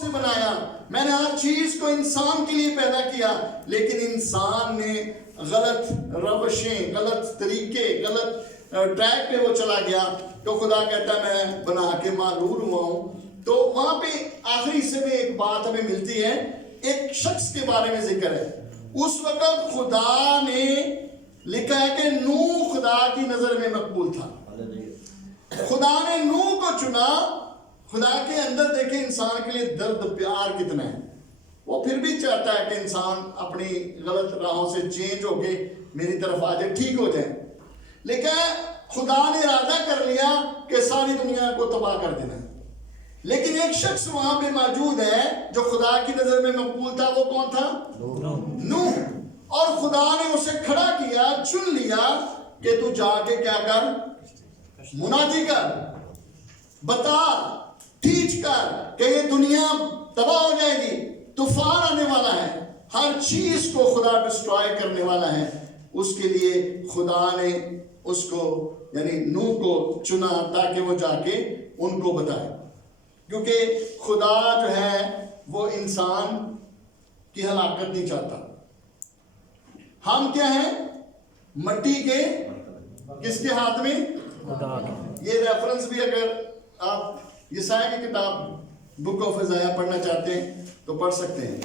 سے بنایا، میں نے ہر چیز کو انسان کے لیے پیدا کیا، لیکن انسان نے غلط روشیں، غلط طریقے، غلط ٹریک پہ وہ چلا گیا، تو خدا کہتا ہے میں بنا کے معلول ہوا ہوں۔ تو وہاں پہ آخری حصے میں ایک بات ہمیں ملتی ہے، ایک شخص کے بارے میں ذکر ہے۔ اس وقت خدا نے لکھا ہے کہ نوح خدا کی نظر میں مقبول تھا۔ خدا نے نوح کو چنا۔ خدا کے اندر دیکھیں انسان کے لیے درد پیار کتنا ہے، وہ پھر بھی چاہتا ہے کہ انسان اپنی غلط راہوں سے چینج ہو کے میری طرف آ جائے، ٹھیک ہو جائے، لیکن خدا نے ارادہ کر لیا کہ ساری دنیا کو تباہ کر دینا ہے۔ لیکن ایک شخص وہاں پہ موجود ہے جو خدا کی نظر میں مقبول تھا، وہ کون تھا؟ نوح۔ اور خدا نے اسے کھڑا کیا، چن لیا کہ تو جا کے کیا کر، منادی کر، بتا، ٹیچ کر کہ یہ دنیا تباہ ہو جائے گی، طوفان آنے والا ہے، ہر چیز کو خدا ڈسٹرائے کرنے والا ہے۔ اس کے لیے خدا نے اس کو یعنی نوح کو چنا تاکہ وہ جا کے ان کو بتائے، کیونکہ خدا جو ہے وہ انسان کی ہلاکت نہیں چاہتا۔ ہم کیا ہیں؟ مٹی کے کس کے ہاتھ میں؟ خدا کے۔ یہ ریفرنس بھی اگر آپ یسایا کی کتاب بک آف عزائیہ پڑھنا چاہتے ہیں تو پڑھ سکتے ہیں۔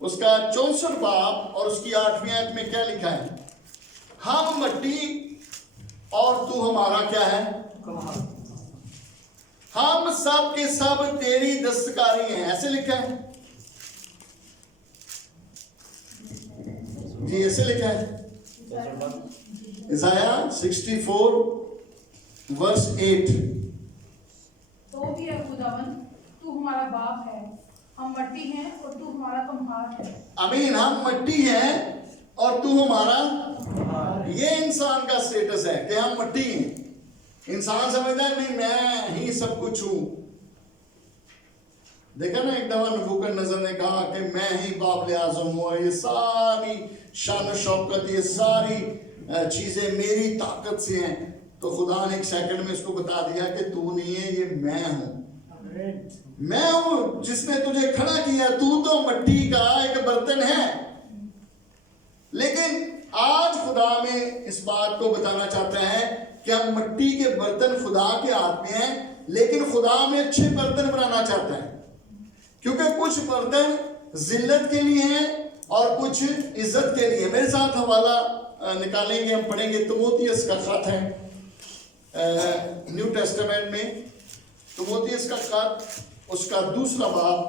اس کا 64 باب اور اس کی 8ویں آیت میں کیا لکھا ہے؟ ہم مٹی اور تو ہمارا کیا ہے؟ ہم سب کے سب تیری دستکاری ہیں، ایسے لکھا ہے جی، ایسے لکھا ہے عزائیہ 64 ورس 8۔ تو بھی اے خداوند تو ہمارا باپ ہے، ہم مٹی ہیں اور تو ہمارا کمہار ہے۔ امین، ہم مٹی ہیں اور تو ہمارا، یہ انسان کا سٹیٹس ہے کہ ہم مٹی ہیں۔ انسان سمجھتا ہے نہیں میں ہی سب کچھ ہوں۔ دیکھا نا ایک دفعہ نبوکدنضر نے کہا کہ میں ہی بابل اعظم ہوں اور یہ ساری شان و شوکت، یہ ساری چیزیں میری طاقت سے ہیں، تو خدا نے ایک سیکنڈ میں اس کو بتا دیا کہ تو نہیں ہے، یہ میں ہوں۔ میں ہوں جس نے تجھے کھڑا کیا، تو مٹی کا ایک برتن ہے۔ لیکن آج خدا میں اس بات کو بتانا چاہتا ہے کہ ہم مٹی کے برتن خدا کے ہاتھ میں ہیں، لیکن خدا ہمیں اچھے برتن بنانا چاہتا ہے، کیونکہ کچھ برتن ذلت کے لیے ہیں اور کچھ عزت کے لیے۔ میرے ساتھ حوالہ نکالیں گے، ہم پڑھیں گے تیموتھیوس کا خط ہے نیو ٹیسٹمنٹ میں، تیموتھیوس کا خط اس کا 2 باب۔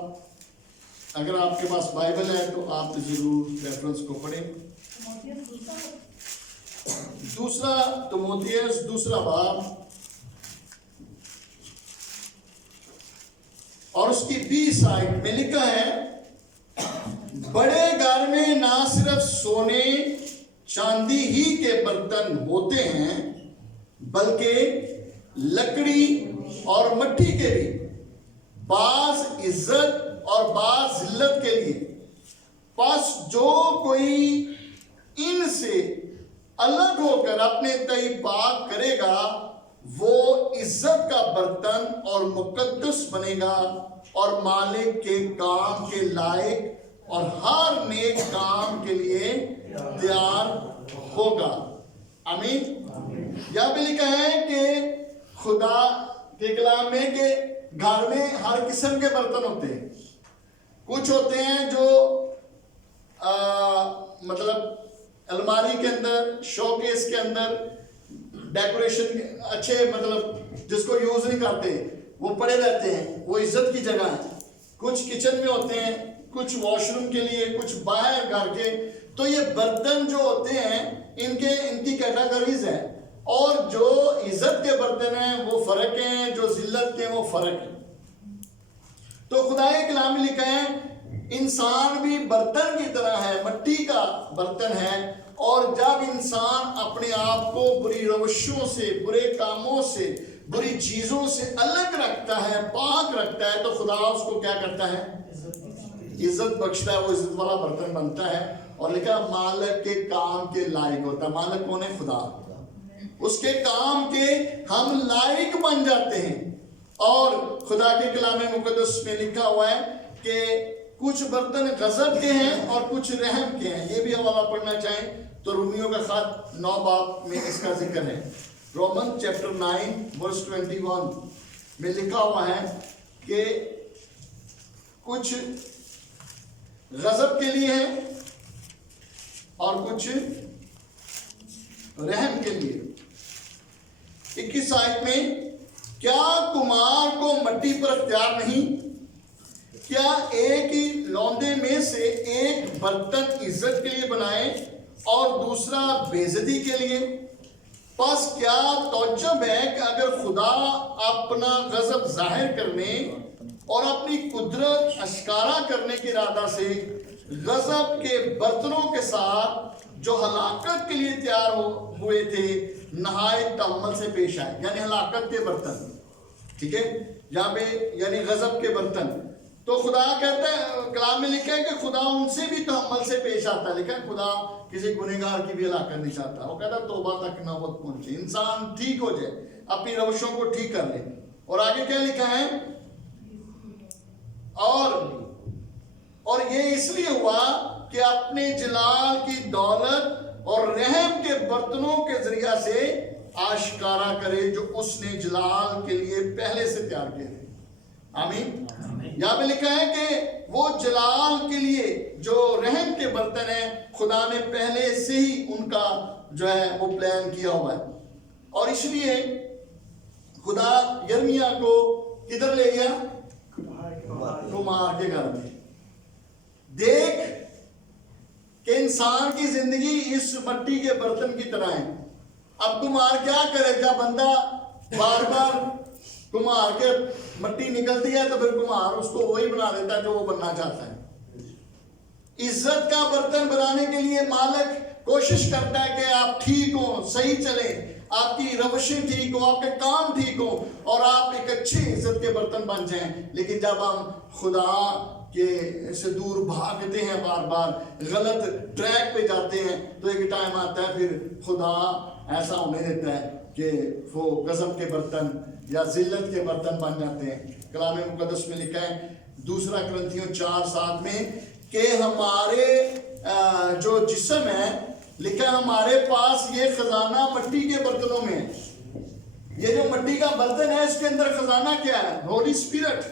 اگر آپ کے پاس بائبل ہے تو آپ ضرور ریفرنس کو پڑھیں۔ 2 تیموتھیوس 2 باب اور اس کی 20 آیت میں لکھا ہے، بڑے گھر میں نہ صرف سونے چاندی ہی کے برتن ہوتے ہیں بلکہ لکڑی اور مٹی کے بھی، بعض عزت اور بعض ذلت کے لیے۔ پس جو کوئی ان سے الگ ہو کر اپنے تئیں پاک کرے گا وہ عزت کا برتن اور مقدس بنے گا اور مالک کے کام کے لائق اور ہر نیک کام کے لیے تیار ہوگا۔ آمین۔ یہاں پہ لکھا ہے کہ خدا کے کلام میں کہ گھر میں ہر قسم کے برتن ہوتے ہیں۔ کچھ ہوتے ہیں جو مطلب الماری کے اندر، شو کیس کے اندر ڈیکوریشن اچھے، مطلب جس کو یوز نہیں کرتے وہ پڑے رہتے ہیں، وہ عزت کی جگہ ہے۔ کچھ کچن میں ہوتے ہیں، کچھ واش روم کے لیے، کچھ باہر گھر کے۔ تو یہ برتن جو ہوتے ہیں ان کی کیٹاگریز ہیں، اور جو عزت کے برتن ہیں وہ فرق ہیں، جو ذلت کے وہ فرق ہیں۔ تو خدا کے کلام میں لکھا ہے انسان بھی برتن کی طرح ہے، مٹی کا برتن ہے، اور جب انسان اپنے آپ کو بری روشوں سے، برے کاموں سے، بری چیزوں سے الگ رکھتا ہے، پاک رکھتا ہے، تو خدا اس کو کیا کرتا ہے؟ عزت بخشتا ہے، وہ عزت والا برتن بنتا ہے۔ اور لکھا مالک کے کام کے لائق ہوتا ہے۔ مالک کون ہے؟ خدا۔ اس کے کام کے ہم لائق بن جاتے ہیں۔ اور خدا کے کلام مقدس میں لکھا ہوا ہے کہ کچھ برتن غضب کے ہیں اور کچھ رحم کے ہیں. یہ بھی حوالہ پڑھنا چاہیں تو رومیوں کا خط 9 باب میں اس کا ذکر ہے. رومن چیپٹر 9 ورس 21 میں لکھا ہوا ہے کہ کچھ غضب کے لیے ہیں اور کچھ رحم کے لیے. 21 آیت میں کیا کمار کو مٹی پر اختیار نہیں؟ کیا ایک ہی لوندے میں سے ایک برتن عزت کے لیے بنائے اور دوسرا بے عزتی کے لیے؟ پس کیا توجب ہے کہ اگر خدا اپنا غضب ظاہر کرنے اور اپنی قدرت اشکارا کرنے کے ارادہ سے غضب کے برتنوں کے ساتھ جو ہلاکت کے لیے تیار ہوئے تھے نہایت تحمل سے پیش آئے. یعنی ہلاکت کے برتن, ٹھیک ہے, یہاں پہ یعنی غضب کے برتن. تو خدا کہتا ہے, کلام میں لکھا ہے کہ خدا ان سے بھی تحمل سے پیش آتا ہے. لیکن خدا کسی گنہگار کی بھی ہلاکت نہیں چاہتا. وہ کہتا ہے توبہ تک نوبت پہنچے, انسان ٹھیک ہو جائے, اپنی روشوں کو ٹھیک کر لے. اور آگے کیا لکھا ہے؟ اور یہ اس لیے ہوا کہ اپنے جلال کی دولت اور رحم کے برتنوں کے ذریعہ سے آشکارا کرے جو اس نے جلال کے لیے پہلے سے تیار کیے تھے. آمین. یہاں پہ لکھا ہے کہ وہ جلال کے لیے جو رحم کے برتن ہیں خدا نے پہلے سے ہی ان کا جو ہے وہ پلان کیا ہوا ہے. اور اس لیے خدا یرمیا کو کدھر لے گیا؟ کمار کے گھر میں. دیکھ کہ انسان کی زندگی اس مٹی کے برتن کی طرح ہے. اب کمار کیا کرے؟ جب بندہ بار بار کمار کے مٹی نکلتی ہے تو پھر کمار اس کو وہی بنا دیتا ہے جو وہ بننا چاہتا ہے. عزت کا برتن بنانے کے لیے مالک کوشش کرتا ہے کہ آپ ٹھیک ہوں, صحیح چلیں, آپ کی روشیں ٹھیک ہوں, آپ کے کام ٹھیک ہوں اور آپ ایک اچھی عزت کے برتن بن جائیں. لیکن جب ہم خدا کے سے دور بھاگتے ہیں, بار بار غلط ٹریک پہ جاتے ہیں, تو ایک ٹائم آتا ہے پھر خدا ایسا ہونے دیتا ہے کہ وہ غضب کے برتن یا ذلت کے برتن بن جاتے ہیں. کلام مقدس میں لکھا ہے 2 کرنتھیوں 4:7 میں کہ ہمارے جو جسم ہے, لکھا ہمارے پاس یہ خزانہ مٹی کے برتنوں میں ہے. یہ جو مٹی کا برتن ہے اس کے اندر خزانہ کیا ہے؟ ہولی اسپرٹ,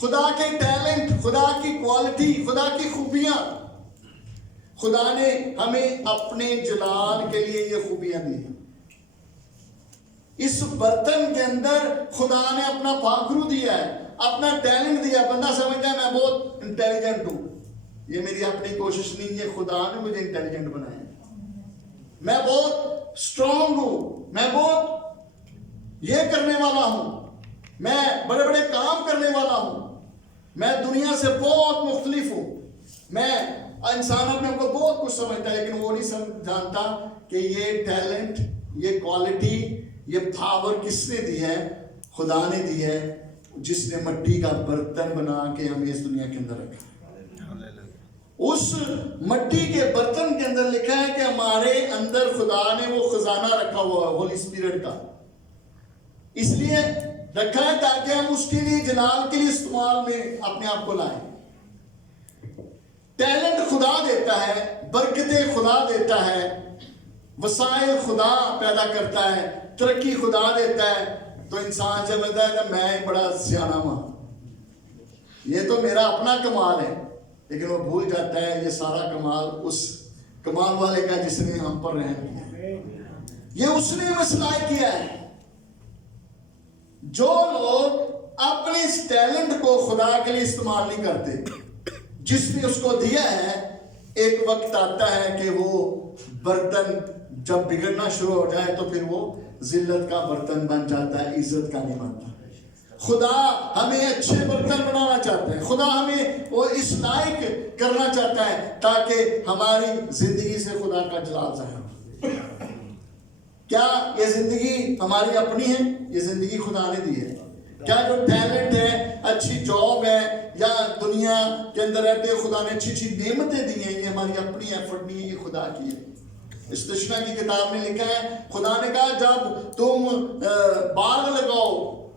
خدا کے ٹیلنٹ, خدا کی کوالٹی, خدا کی خوبیاں. خدا نے ہمیں اپنے جلال کے لیے یہ خوبیاں دی. اس برتن کے اندر خدا نے اپنا پاکرو دیا ہے, اپنا ٹیلنٹ دیا. بندہ سمجھتا ہے میں بہت انٹیلیجنٹ ہوں. یہ میری اپنی کوشش نہیں, یہ خدا نے مجھے انٹیلیجنٹ بنایا. میں بہت اسٹرانگ ہوں, میں بہت یہ کرنے والا ہوں, میں بڑے بڑے کام کرنے والا ہوں, میں دنیا سے بہت مختلف ہوں. میں انسان اپنے کو بہت کچھ سمجھتا ہے لیکن وہ نہیں جانتا کہ یہ ٹیلنٹ, یہ کوالٹی, یہ پاور کس نے دی ہے؟ خدا نے دی ہے, جس نے مٹی کا برتن بنا کے ہمیں اس دنیا کے اندر رکھا. اس مٹی کے برتن کے اندر لکھا ہے کہ ہمارے اندر خدا نے وہ خزانہ رکھا ہوا ہے, ہولی اسپرٹ کا. اس لیے رکھا ہے تاکہ ہم اس کے لیے جلال کے لیے استعمال میں اپنے آپ کو لائیں. ٹیلنٹ خدا دیتا ہے, برکتیں خدا دیتا ہے, وسائل خدا پیدا کرتا ہے, ترقی خدا دیتا ہے. تو انسان سمجھتا ہے کہ میں بڑا سیانا ہوں, یہ تو میرا اپنا کمال ہے. لیکن وہ بھول جاتا ہے یہ سارا کمال اس کمال والے کا جس نے ہم پر رحم کیا. یہ اس نے مسئلہ کیا ہے. جو لوگ اپنے اس ٹیلنٹ کو خدا کے لیے استعمال نہیں کرتے, جس نے اس کو دیا ہے, ایک وقت آتا ہے کہ وہ برتن جب بگڑنا شروع ہو جائے تو پھر وہ ذلت کا برتن بن جاتا ہے, عزت کا نہیں بنتا. خدا ہمیں اچھے برتن بنانا چاہتا ہے. خدا ہمیں وہ اس لائق کرنا چاہتا ہے تاکہ ہماری زندگی سے خدا کا جلال ظاہر ہو. کیا یہ زندگی ہماری اپنی ہے؟ یہ زندگی خدا نے دی ہے. کیا جو ٹیلنٹ ہے, اچھی جاب ہے, یا دنیا کے اندر رہتے خدا نے اچھی اچھی نعمتیں دی ہیں, یہ ہماری اپنی ایفرٹ نہیں ہے, یہ خدا کی ہے. استشنا کی کتاب میں لکھا ہے خدا نے کہا جب تم باغ لگاؤ